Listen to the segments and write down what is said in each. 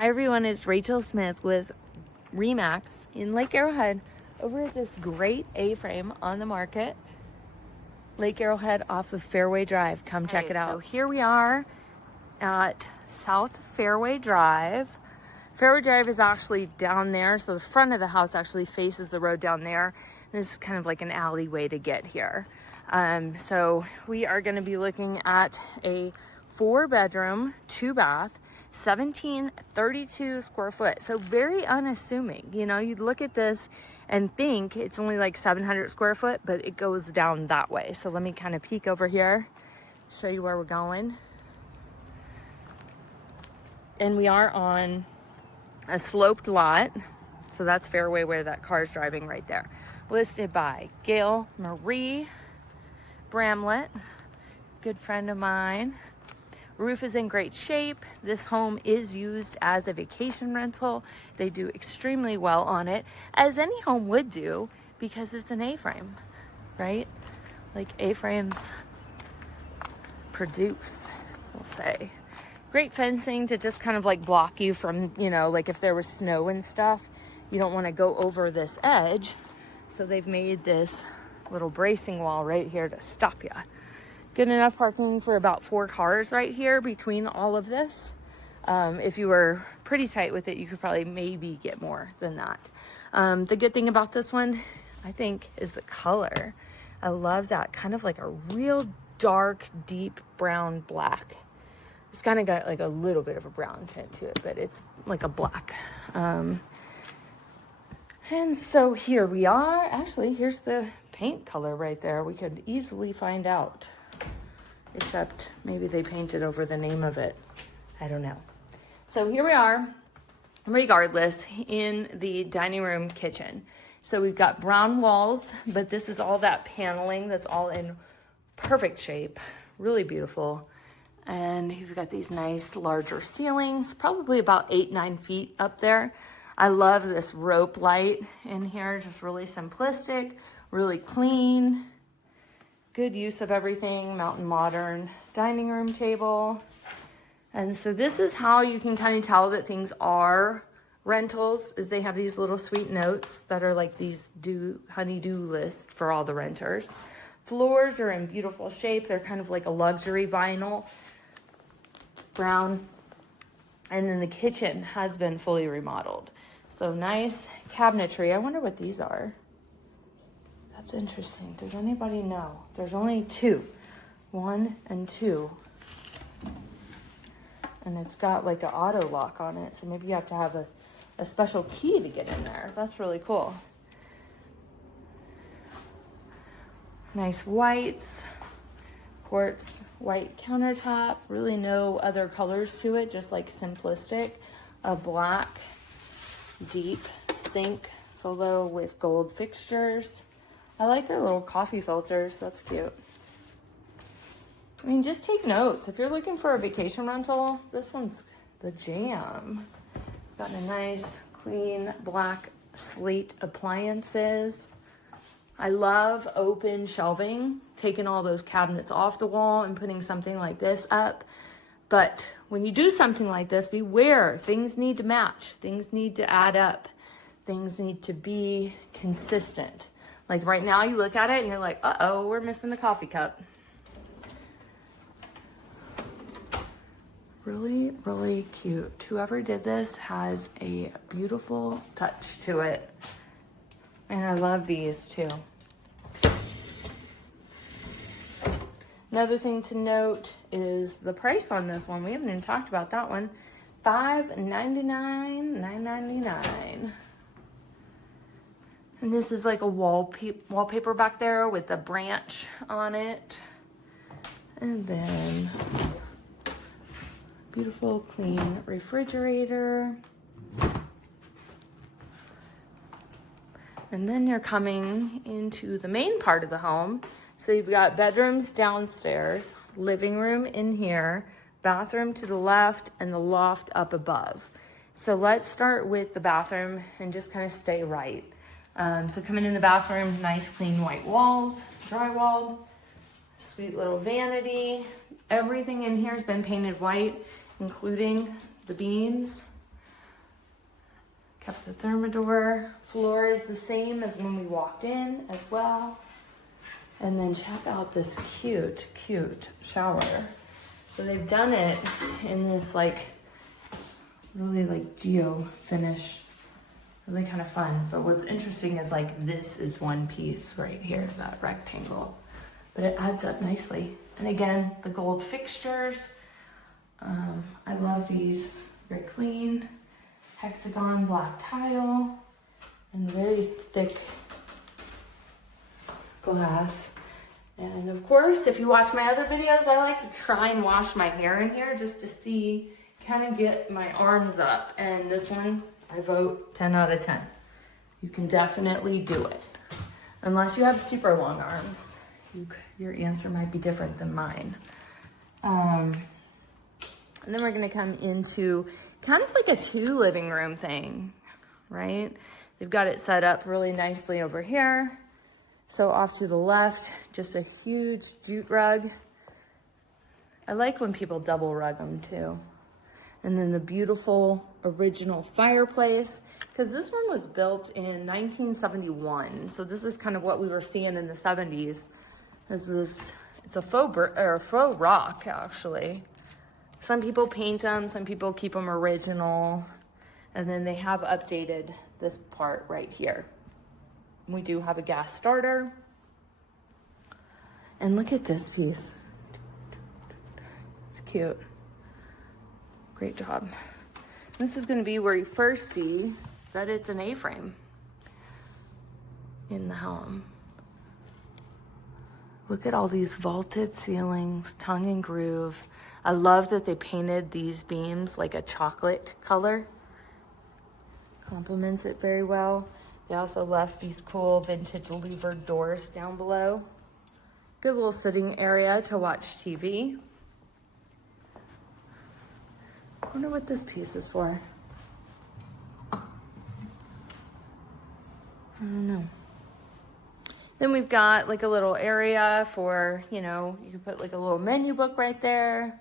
Hi everyone, it's Rachel Smith with Remax in Lake Arrowhead over at this great A-frame on the market. Lake Arrowhead off of Fairway Drive. Come check it out. So here we are at South Fairway Drive. Fairway Drive is actually down there, so the front of the house actually faces the road down there. This is kind of like an alleyway to get here. So we are going to be looking at a 4-bedroom, 2-bath, 1732 square foot. So very unassuming. You know, you'd look at this and think it's only like 700 square foot, but it goes down that way. So let me kind of peek over here, show you where we're going. And we are on a sloped lot. So that's Fairway where that car's driving right there. Listed by Gail Marie Bramlett, good friend of mine. Roof is in great shape. This home is used as a vacation rental. They do extremely well on it, as any home would do, because it's an A-frame, right? Like A-frames produce, we'll say. Great fencing to just kind of like block you from, you know, like if there was snow and stuff, you don't want to go over this edge. So they've made this little bracing wall right here to stop you. Good enough parking for about 4 cars right here between all of this. If you were pretty tight with it, you could probably maybe get more than that. The good thing about this one, I think, is the color. I love that kind of like a real dark, deep brown black. It's kind of got like a little bit of a brown tint to it, but it's like a black. And so here we are. Actually, here's the paint color right there. We could easily find out. Except maybe they painted over the name of it. I don't know. So here we are, regardless, in the dining room kitchen. So we've got brown walls, but this is all that paneling that's all in perfect shape. Really beautiful. And you've got these nice larger ceilings, probably about 8-9 feet up there. I love this rope light in here, just really simplistic, really clean. Good use of everything, mountain modern dining room table. And so this is how you can kind of tell that things are rentals, is they have these little sweet notes that are like these honey-do list for all the renters. Floors are in beautiful shape. They're kind of like a luxury vinyl brown. And then the kitchen has been fully remodeled. So nice cabinetry. I wonder what these are. That's interesting. Does anybody know? There's only 2. 1 and 2. And it's got like an auto lock on it. So maybe you have to have a special key to get in there. That's really cool. Nice whites. Quartz white countertop. Really no other colors to it. Just like simplistic. A black deep sink solo with gold fixtures. I like their little coffee filters. That's cute. I mean, just take notes. If you're looking for a vacation rental, this one's the jam. Got a nice, clean, black slate appliances. I love open shelving, taking all those cabinets off the wall and putting something like this up. But when you do something like this, beware. Things need to match. Things need to add up. Things need to be consistent. Like right now you look at it and you're like, uh-oh, we're missing the coffee cup. Really, really cute. Whoever did this has a beautiful touch to it. And I love these too. Another thing to note is the price on this one. We haven't even talked about that one. $599, $999. And this is like a wallpaper back there with a branch on it. And then beautiful clean refrigerator. And then you're coming into the main part of the home. So you've got bedrooms downstairs, living room in here, bathroom to the left, and the loft up above. So let's start with the bathroom and just kind of stay right. So coming in the bathroom, nice clean white walls, drywall, sweet little vanity. Everything in here has been painted white, including the beams. Kept the thermidor. Floor is the same as when we walked in as well. And then check out this cute, cute shower. So they've done it in this like, really like geo finish. Really kind of fun. But what's interesting is like this is one piece right here, that rectangle. But it adds up nicely. And again, the gold fixtures. I love these, very clean. Hexagon black tile and very thick glass. And of course, if you watch my other videos, I like to try and wash my hair in here just to see, kind of get my arms up. And this one, I vote 10 out of 10. You can definitely do it. Unless you have super long arms. Your answer might be different than mine. And then we're gonna come into kind of like a 2 living room thing, right? They've got it set up really nicely over here. So off to the left, just a huge jute rug. I like when people double rug them too. And then the beautiful original fireplace, because this one was built in 1971. So this is kind of what we were seeing in the 70s. It's a faux rock actually. Some people paint them, some people keep them original. And then they have updated this part right here. We do have a gas starter. And look at this piece. It's cute. Great job. This is gonna be where you first see that it's an A-frame in the home. Look at all these vaulted ceilings, tongue and groove. I love that they painted these beams like a chocolate color. Complements it very well. They also left these cool vintage louvered doors down below. Good little sitting area to watch TV. I wonder what this piece is for. I don't know. Then we've got like a little area for, you know, you can put like a little menu book right there,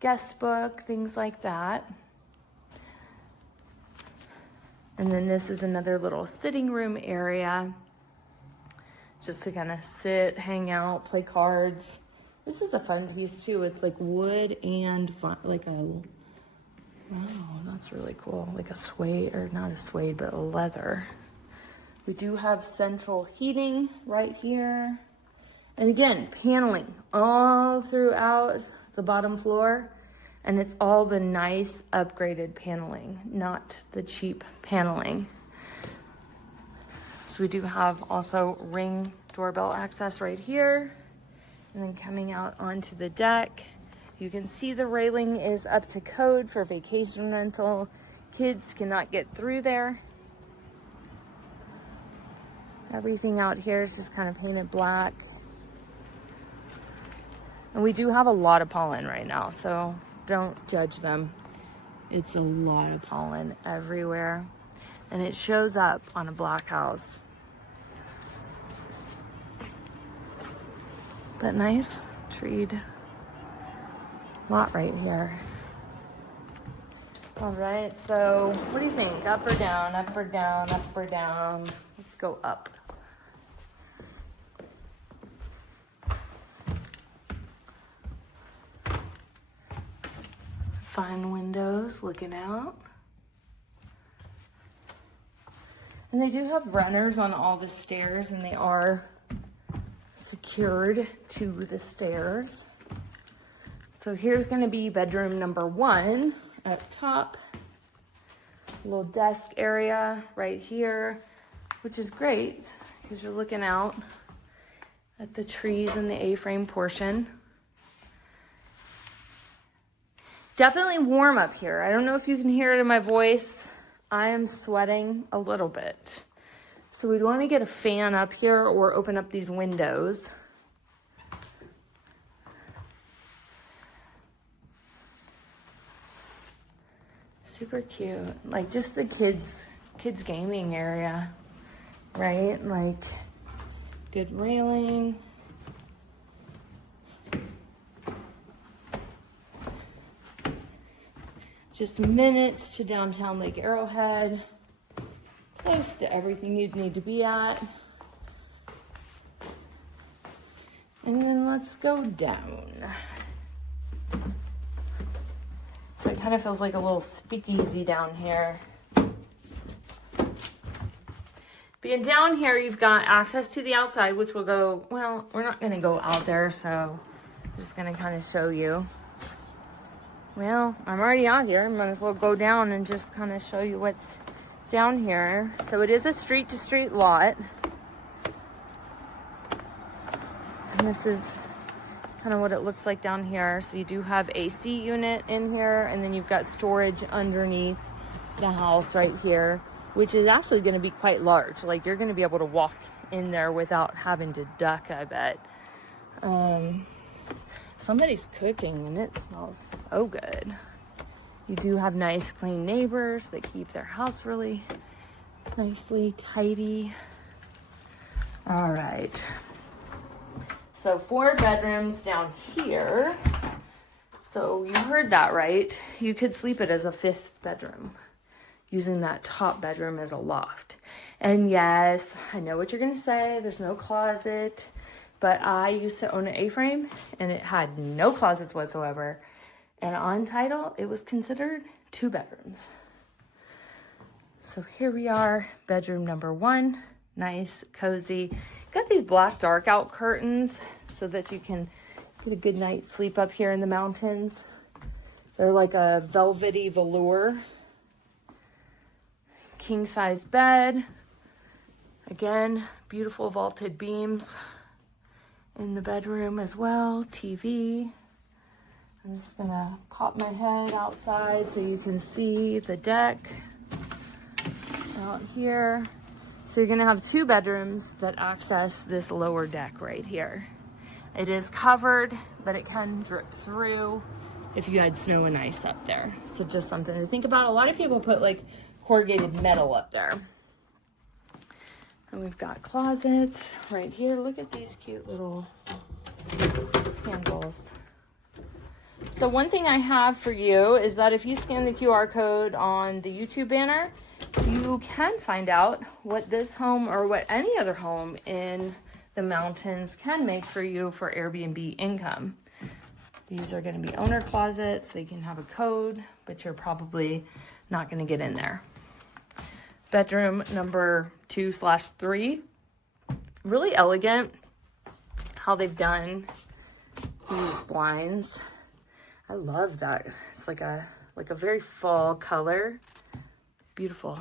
guest book, things like that. And then this is another little sitting room area, just to kind of sit, hang out, play cards. This is a fun piece too. It's like wood and like a, wow, that's really cool. Like a suede, or not a suede, but a leather. We do have central heating right here. And again, paneling all throughout the bottom floor. And it's all the nice upgraded paneling, not the cheap paneling. So we do have also Ring doorbell access right here. And then coming out onto the deck, you can see the railing is up to code for vacation rental. Kids cannot get through there. Everything out here is just kind of painted black. And we do have a lot of pollen right now, so don't judge them. It's a lot of pollen everywhere. And it shows up on a black house. But nice treed lot right here. All right, so what do you think? Up or down, up or down, up or down? Let's go up. Fine windows looking out. And they do have runners on all the stairs, and they are secured to the stairs. So here's gonna be bedroom number 1 up top. A little desk area right here, which is great because you're looking out at the trees in the A-frame portion. Definitely warm up here. I don't know if you can hear it in my voice. I am sweating a little bit. So we'd want to get a fan up here or open up these windows. Super cute. Like just the kids gaming area, right? Like good railing. Just minutes to downtown Lake Arrowhead. close to everything you'd need to be at. And then let's go down. So it kind of feels like a little speakeasy down here. Being down here, you've got access to the outside, which will go, well, we're not gonna go out there, so I'm just gonna kind of show you. Well, I'm already out here. I might as well go down and just kind of show you what's down here. So it is a street to street lot. And this is kind of what it looks like down here. So you do have AC unit in here, and then you've got storage underneath the house right here, which is actually going to be quite large. Like, you're going to be able to walk in there without having to duck, I bet. Somebody's cooking and it smells so good. You do have nice clean neighbors that keep their house really nicely tidy. All right. So 4 bedrooms down here. So you heard that right. You could sleep it as a 5th bedroom, using that top bedroom as a loft. And yes, I know what you're gonna say, there's no closet, but I used to own an A-frame and it had no closets whatsoever. And on title, it was considered 2 bedrooms. So here we are, bedroom number 1, nice, cozy. Got these black dark out curtains so that you can get a good night's sleep up here in the mountains. They're like a velvety velour. King size bed. Again, beautiful vaulted beams in the bedroom as well. TV. I'm just gonna pop my head outside so you can see the deck out here. So you're gonna have 2 bedrooms that access this lower deck right here. It is covered, but it can drip through if you had snow and ice up there. So just something to think about. A lot of people put like corrugated metal up there. And we've got closets right here. Look at these cute little handles. So one thing I have for you is that if you scan the QR code on the YouTube banner, you can find out what this home or what any other home in the mountains can make for you for Airbnb income. These are going to be owner closets. They can have a code, but you're probably not going to get in there. Bedroom number 2/3. Really elegant how they've done these blinds. I love that. It's like a very fall color. Beautiful.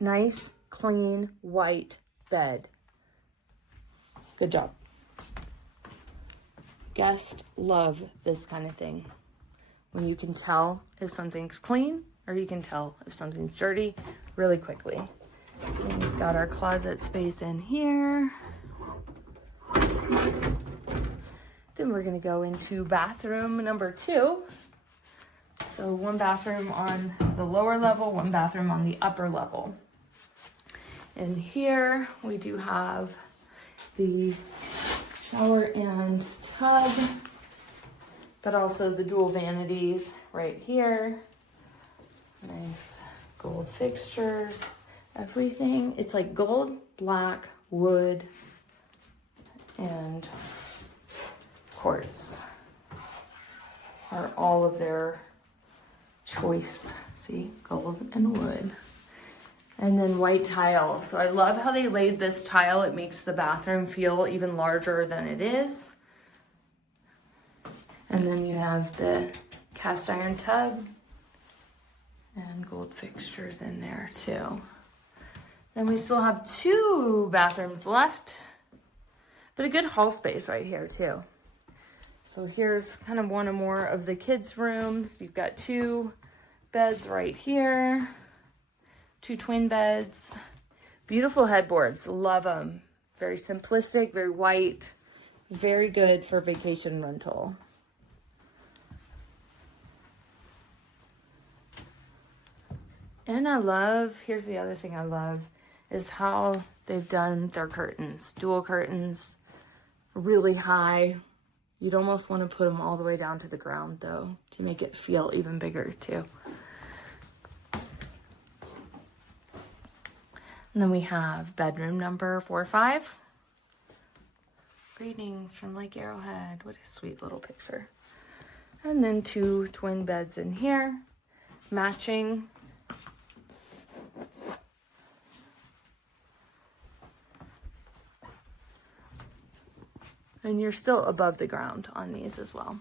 Nice, clean, white bed. Good job. Guests love this kind of thing. When you can tell if something's clean or you can tell if something's dirty really quickly. And we've got our closet space in here. Then we're gonna go into bathroom number 2. So 1 bathroom on the lower level, 1 bathroom on the upper level. And here we do have the shower and tub, but also the dual vanities right here. Nice gold fixtures, everything. It's like gold, black, wood, and quartz are all of their choice. See, gold and wood. And then white tile. So I love how they laid this tile. It makes the bathroom feel even larger than it is. And then you have the cast iron tub and gold fixtures in there too. Then we still have 2 bathrooms left, but a good hall space right here too. So here's kind of one or more of the kids' rooms. You've got 2 beds right here, 2 twin beds, beautiful headboards, love them. Very simplistic, very white, very good for vacation rental. And I love, here's the other thing I love, is how they've done their curtains. Dual curtains, really high, You'd almost want to put them all the way down to the ground though, to make it feel even bigger too. And then we have bedroom number 4-5. Greetings from Lake Arrowhead. What a sweet little picture. And then 2 twin beds in here, matching. And you're still above the ground on these as well.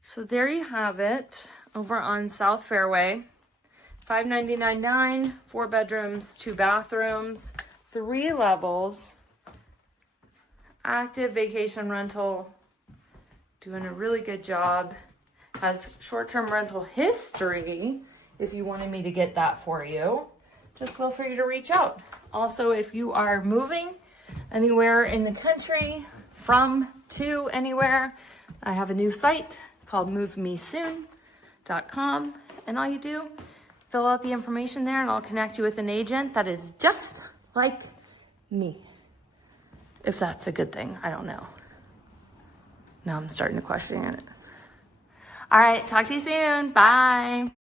So there you have it over on South Fairway. $599.9, 4 bedrooms, 2 bathrooms, 3 levels, active vacation rental, doing a really good job. Has short-term rental history. If you wanted me to get that for you, just feel free to reach out. Also, if you are moving anywhere in the country, from to anywhere, I have a new site called movemesoon.com, and all you do, fill out the information there and I'll connect you with an agent that is just like me. If that's a good thing, I don't know. Now I'm starting to question it. All right, talk to you soon. Bye.